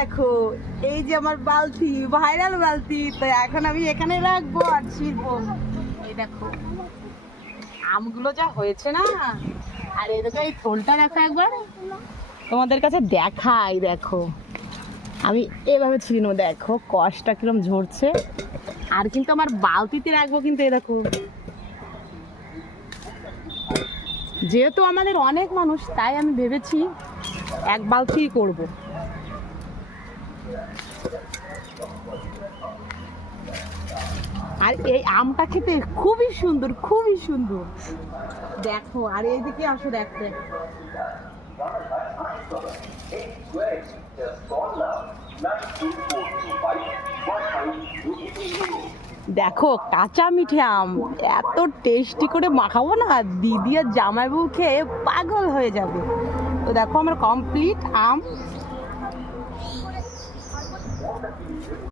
দেখো, এই যে আমার বালতি, ভাইরাল বালতি, তো এখন আমি এখানে রাখবো আর ছিড়বো। এই দেখো আমগুলো যা হয়েছে না, আর এই দেখো এই থোলটা দেখো একবার, তোমাদের কাছে দেখাই। দেখো আমি এভাবে ছিঁড়ে নেবো, দেখো কষটা কিরম ঝরছে। আর কিন্তু আমার বালতিতে রাখবো, কিন্তু এই দেখো যেহেতু আমাদের অনেক মানুষ, তাই আমি ভেবেছি এক বালতিই করব। আর এই আমটা খেতে খুবই সুন্দর, খুবই সুন্দর। দেখো আর এইদিকে আসো, দেখো দেখো কাঁচা মিঠে আম, এত টেস্টি করে মাখাবো না, দিদি আর জামাইবাবু খেয়ে পাগল হয়ে যাবে। তো দেখো আমার কমপ্লিট আম।